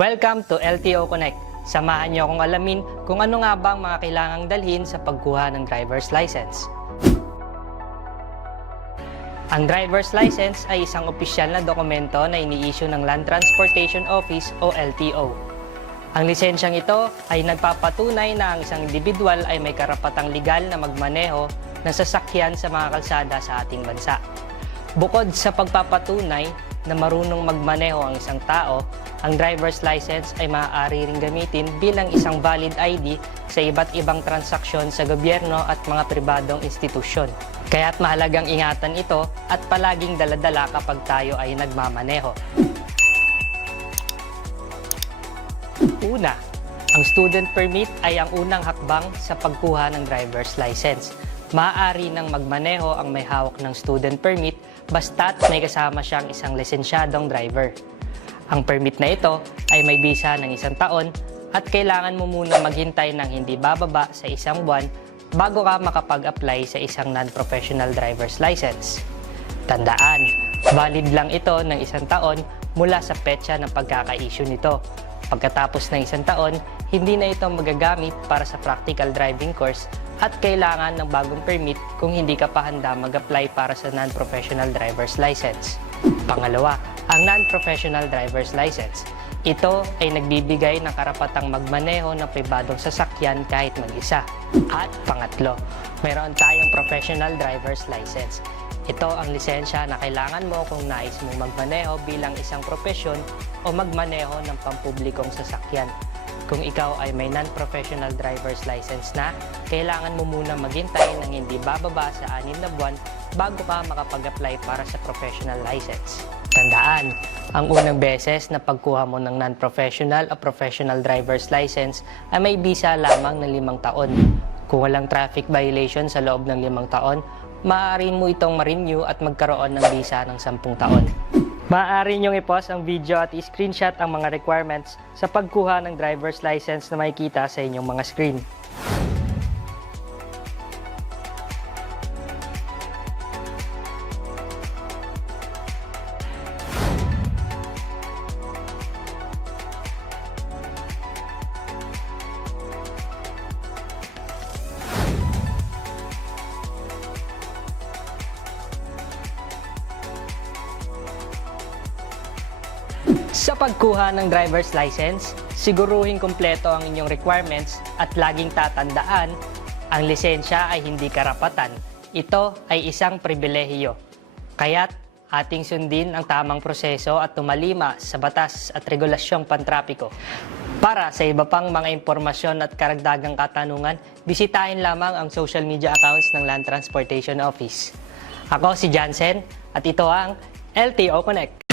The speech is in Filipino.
Welcome to LTO Connect. Samahan niyo akong alamin kung ano nga ba ang mga kailangang dalhin sa pagkuha ng driver's license. Ang driver's license ay isang opisyal na dokumento na ini-issue ng Land Transportation Office o LTO. Ang lisensyang ito ay nagpapatunay na ang isang individual ay may karapatang legal na magmaneho ng sasakyan sa mga kalsada sa ating bansa. Bukod sa pagpapatunay na marunong magmaneho ang isang tao, ang driver's license ay maaari ring gamitin bilang isang valid ID sa iba't ibang transaksyon sa gobyerno at mga pribadong institusyon. Kaya't mahalagang ingatan ito at palaging dala-dala kapag tayo ay nagmamaneho. Una, ang student permit ay ang unang hakbang sa pagkuha ng driver's license. Maaari nang magmaneho ang may hawak ng student permit basta't may kasama siyang isang lisensyadong driver. Ang permit na ito ay may bisa ng 1 taon at kailangan mo muna maghintay ng hindi bababa sa 1 buwan bago ka makapag-apply sa isang non-professional driver's license. Tandaan, valid lang ito ng 1 taon mula sa petsa ng pagkaka-issue nito. Pagkatapos ng 1 taon, hindi na ito magagamit para sa practical driving course at kailangan ng bagong permit kung hindi ka pa handa mag-apply para sa non-professional driver's license. Pangalawa, ang non-professional driver's license. Ito ay nagbibigay ng karapatang magmaneho ng pribadong sasakyan kahit mag-isa. At pangatlo, mayroon tayong professional driver's license. Ito ang lisensya na kailangan mo kung nais mong magmaneho bilang isang profesyon o magmaneho ng pampublikong sasakyan. Kung ikaw ay may non-professional driver's license na, kailangan mo muna maghintay ng hindi bababa sa 6 na buwan bago ka makapag-apply para sa professional license. Tandaan, ang unang beses na pagkuha mo ng non-professional o professional driver's license ay may bisa lamang ng 5 taon. Kung walang traffic violation sa loob ng 5 taon, maaari mo itong ma-renew at magkaroon ng bisa ng 10 taon. Maaari niyong i-pause ang video at i-screenshot ang mga requirements sa pagkuha ng driver's license na makikita sa inyong mga screen. Sa pagkuha ng driver's license, siguruhin kumpleto ang inyong requirements at laging tatandaan, ang lisensya ay hindi karapatan. Ito ay isang pribilehiyo. Kaya't ating sundin ang tamang proseso at tumalima sa batas at regulasyong pantrapiko. Para sa iba pang mga impormasyon at karagdagang katanungan, bisitahin lamang ang social media accounts ng Land Transportation Office. Ako si Jansen at ito ang LTO Connect.